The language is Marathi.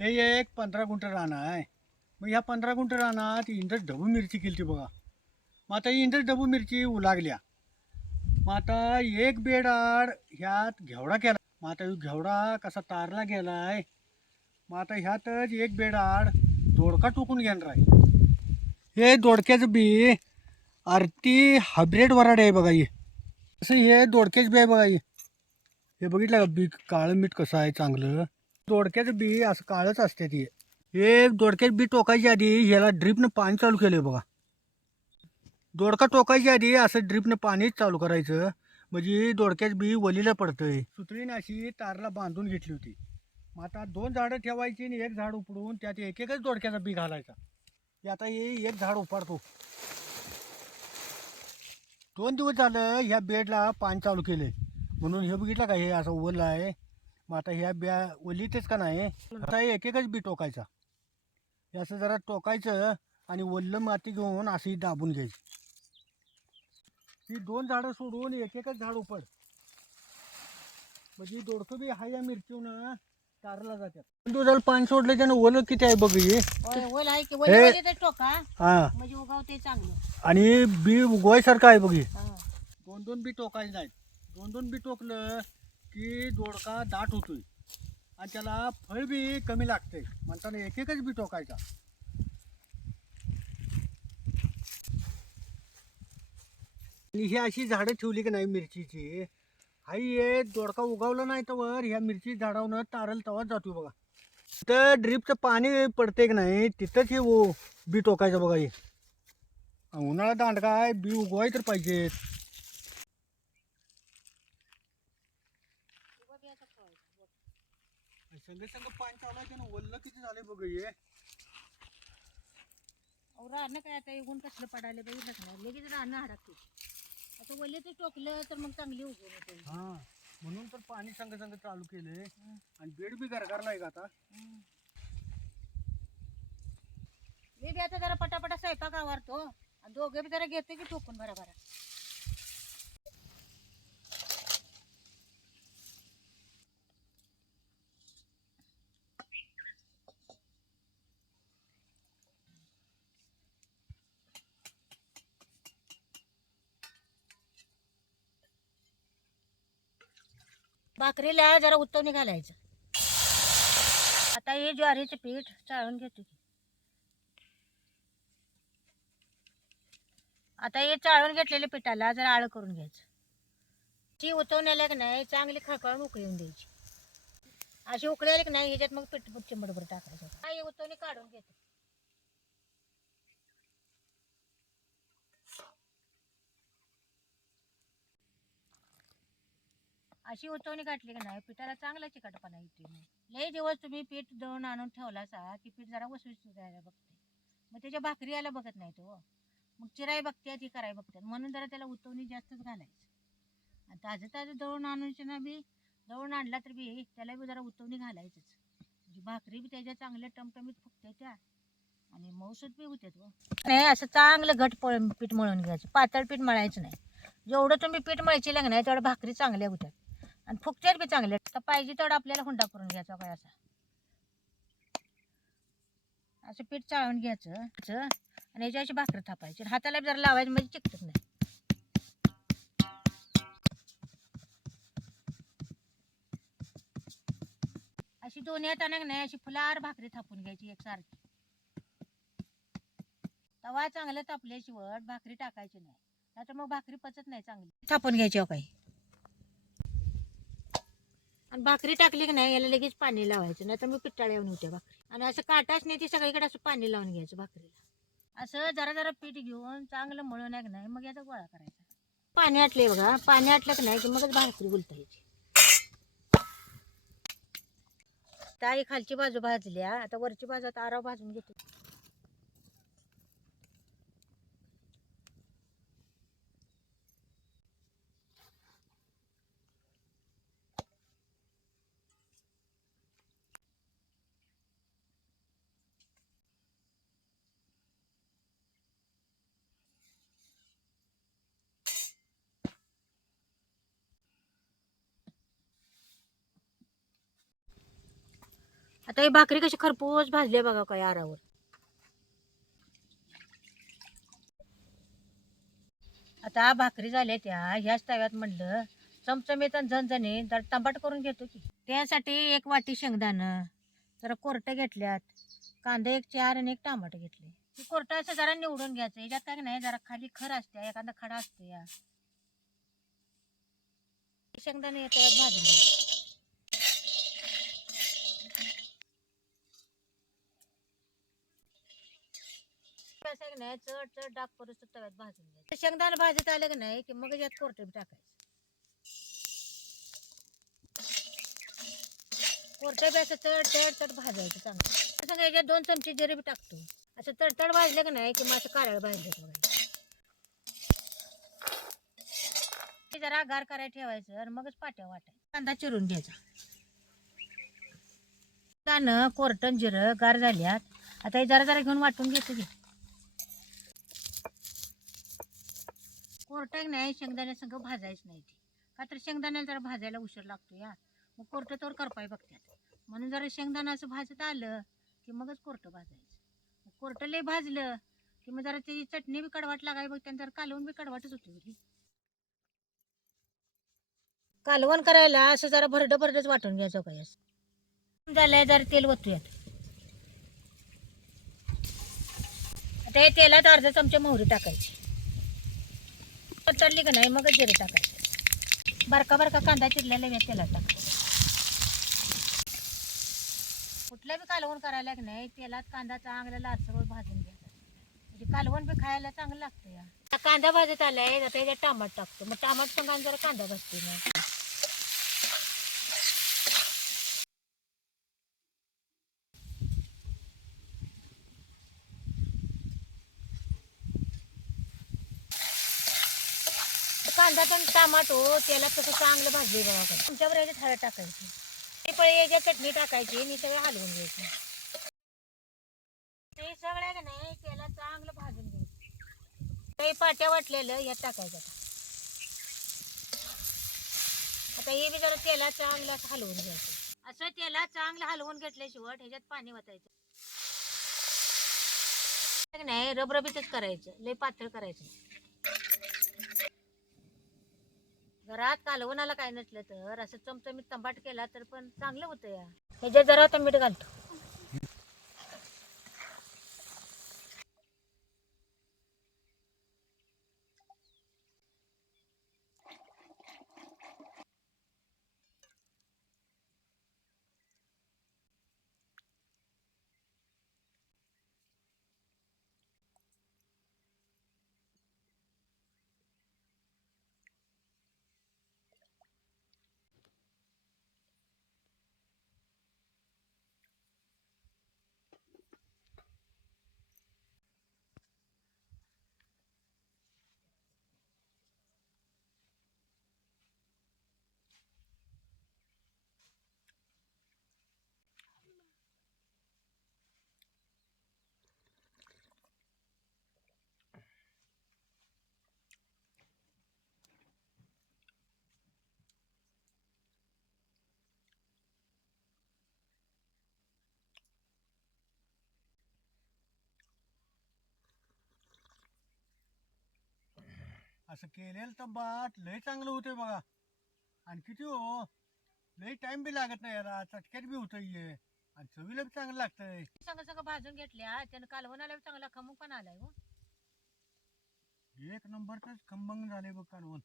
हे एक पंधरा गुंठ रान आहे. मग ह्या पंधरा गुंठ रानात इंद्रज ढबू मिरची केली बघा. मग आता इंद्रज ढबू मिरची उलागल्या. मग आता एक बेड आड ह्यात घेवडा केला मग आता घेवडा कसा तारला गेला आहे मग आता ह्यातच एक बेड आड दोडका टोकून घेणार आहे. हे दोडक्याचं बी आरती हायब्रिड वराड आहे बघा हे. असं हे दोडक्याचं बी आहे बघा हे. हे बघितलं का? बी काळं मीठ कसं आहे चांगलं? दोडक्याचं बी असं काळच असते ती. हे दोडक्याचं बी टोकायच्या आधी ह्याला ड्रीपनं पाणी चालू केलं बघा. दोडका टोकायच्या आधी असं ड्रीपनं पाणीच चालू करायचं. म्हणजे दोडक्याचं बी वलीला पडतंय. सुतळीने अशी तारला बांधून घेतली होती. मग आता दोन झाडं ठेवायची आणि एक झाड उपडून त्यात एक एकच दोडक्याचा बी घालायचा. हे आता हे एक झाड उपाडतो. दोन दिवस झालं ह्या बेडला पाणी चालू केलंय. म्हणून हे बघितलं का हे असं ओलं आहे? मग आता ह्या ब्या ओलीतच का नाही? आता एक एकच बी टोकायचा. हे असं जरा टोकायचं आणि ओल्लं माती घेऊन अशी दाबून घ्यायची. ही दोन झाडं सोडून एक एकच झाड उपड म्हणजे दोडकं बी हा या मिरचीनं तारला जातात पाणी सोडलं त्यानं ओलं किती आहे बघ हे. होय, ओल आहे की ओली टोका. हा. म्हणजे उगावते चांगलं. आणि बी उगवायसारखं आहे बघ हा. दोन दोन बी टोकायचे नाहीत दोन दोन बी टोकलं की दोडका दाट होतोय. आणि त्याला फळ बी कमी लागते म्हणताना एक एकच बी टोकायचा. ही अशी झाडं ठेवली की नाही मिरचीची? हाई हे दोडका उगवला नाही तर वर ह्या मिरची झाडावनं तारल तवाच जातो बघा. तिथं ड्रीपचं पाणी पडते की नाही? तिथंच हे बी टोकायचं बघा हे. उन्हाळा दांड काय बी उगवाय तर पाहिजेत. संग संग पाणी चालायचं ना वल्ल किती झाले बघ अहो, रानं काय आता इगून कसलं पडायला बघितलं नाही लगेच हडकते आता ओले ते टोकलं तर मग चांगली उगवून होते. हा म्हणून तर पाणी संग संग चालू केलंय आणि बेड बी गरगारलाय का आता? मी बी आता जरा पटापटा स्वयंपाक आवरतो आणि दोघे बी जरा घेते की टोकून भरा भरा भाकरीला जरा उत्तवणी घालायचं. आता हे ज्वारीचं पीठ चाळून घेतो. आता हे चाळून घेतलेल्या पिठाला जरा आळं करून घ्यायचं. ती उतवण्याला की नाही चांगली खळखळून उकळून द्यायची. अशी उकळायला की नाही ह्याच्यात मग पीठ चिंबडभर टाकायचं. काही उतवणी काढून घेते. अशी उतवणी घातली की नाही पिठाला चांगला चिकटपणा येते लय दिवस तुम्ही पीठ दळून आणून ठेवला असा की पीठ जरा वसवीत जायला बघते. मग त्याच्या भाकरी यायला बघत नाही तो. मग चिराई बघते ती कराय बघते. म्हणून जरा त्याला उतवणी जास्तच घालायचं. आणि ताजं ताजं दळून आणून ना बी दळून आणला तर बी त्याला बी जरा उतवणी घालायचंच. म्हणजे भाकरी बी त्याच्या चांगल्या टमटमीत फुकते त्या. आणि मौसूद बी होते तो हो. नाही असं चांगलं घट पळ पीठ मळून घ्यायचं. पातळ पीठ मळायचं नाही. जेवढं तुम्ही पीठ मळची लागणार तेवढं भाकरी चांगल्या होत्यात. आणि फुगत्यात बी चांगले. तर पाहिजे तेवढं आपल्याला हुंडा करून घ्यायचा काय असा. असं पीठ चाळून घ्यायचं आणि याची अशी भाकरी थापायची. आणि हाताला बी जरा लावायची म्हणजे चिकटत नाही. अशी दोन्ही हाताने नाही अशी फुलार भाकरी थापून घ्यायची एक सारखी तवा चांगलं तापल्याशिवाय भाकरी टाकायची नाही. नाहीतर मग भाकरी पचत नाही चांगली. थापून घ्यायची हो काही. आणि भाकरी टाकली की नाही याला लगेच पाणी लावायचं नाही तर मग पिट्टाळ येऊन होत्या भाकरी. आणि असं काटाच नाही ती सगळीकडे असं पाणी लावून घ्यायचं भाकरीला. असं जरा जरा पीठ घेऊन चांगलं मळून आहे की नाही मग याचा गोळा करायचा. पाणी आटले बघा पाणी आटलं की नाही की मगच भाकरी गुलता यायची. ताई खालची बाजू भाजल्या आता वरची बाजू आता आराव भाजून घेते आता ही भाकरी कशी खरपूस भाजली बघा काय आरावर. आता भाकरी झाल्या त्या ह्याच तव्यात म्हणलं चमचमीत आणि झणझणी तर तंबाट करून घेतो की. त्यासाठी एक वाटी शेंगदाणं जरा कोरटं घेतल्यात कांदे एक चार आणि एक टमाट घेतले. ती कोरटं असं जरा निवडून घ्यायचं याच्यात काय नाही जरा खाली खर असते एखादा खडा असतो या शेंगदाणे येतात भाजून घ्यायचे कसं आहे की नाही चढ चढ डाग परत तव्यात भाजून घ्यायचं. शेंगदाणा भाजत आलं की नाही की मग यात कोरटे टाकायचं. कोरटे बी असं चढ चढ चढ भाजायचं चांगलं. याच्यात दोन चमचे जिरे बी टाकतो. असं तडतड भाजलं की नाही की मग असं कारळ भाजलं बघायचं ते जरा गार करायला ठेवायचं आणि मगच पाट्या वाटायचं कांदा चिरून घ्यायचा. कांदा कोरटन जिरं गार झाल्यात. आता हे जरा जरा घेऊन वाटून घेतो की. कोरटं नाही शेंगदाण्यासंग भाजायच भाजायचं नाही ते. का तर शेंगदाण्याला जरा भाजायला उशीर लागतो या. मग कोरटं तर करपाय बघतात म्हणून जरा शेंगदाणा असं भाजत आलं की मगच कोरटं भाजायचं. मग कोरटं लय भाजलं की मग जरा त्याची चटणी बी कडवाट लागाय बघ त्यानंतर कालवण कालवून बी कडवाटच होती कालवण करायला असं जरा भरडं भरडच वाटून घ्यायचं काय असं. झालंय जरा तेल ओतूयात. आता हे तेलात अर्धा चमचा मोहरी टाकायची. चढली का नाही मगच जिरे टाकायचे. बारका बारका कांदा चिरलेला या तेलात टाकायचा. कुठलं बी कालवण करायला की नाही तेलात कांदा चांगला लालसर भाजून घ्यायचा म्हणजे कालवण बी खायला चांगलं लागतं या. आता कांदा भाजत आलाय आता याच्यात टमाट टाकतो. मग टमाट पण जरा कांदा भाजते मग कांदा पण टमाटो त्याला कसं चांगलं भाजले बघा. तुमच्यावर याच्यात हळद टाकायची. ते पळे याच्यात चटणी टाकायची आणि सगळं हलवून घ्यायचं. ते सगळं का नाही त्याला चांगलं भाजून घ्यायचं. ते पाट्या वाटलेलं यात टाकायचं आता. हे बी जरा तेला चांगलं हलवून घ्यायचं. असं तेला चांगलं हलवून घेतल्याशिवाय ह्याच्यात पाणी वतायचं. नाही रबरबीतच करायचं. लय पातळ करायचं नाही. घरात कालवणाला काय नसलं तर? असं चमचमीत तंबाट केला तर पण चांगलं होतं या. ह्याच्यात जरा आता मीठ घालतो. असं केलेलं तंबाट लय चांगलं होतंय बघा. आणि किती हो लय टाइम बी लागत नाही याला चटक्यात बी होतं ये आणि चवीला बी चांगलं लागतंय. संग संग भाजून घेतल्या त्यानं कालवणाला बी चांगला खमूक पण आलाय हो. एक नंबरच खंबंग झाले बघ कालवण.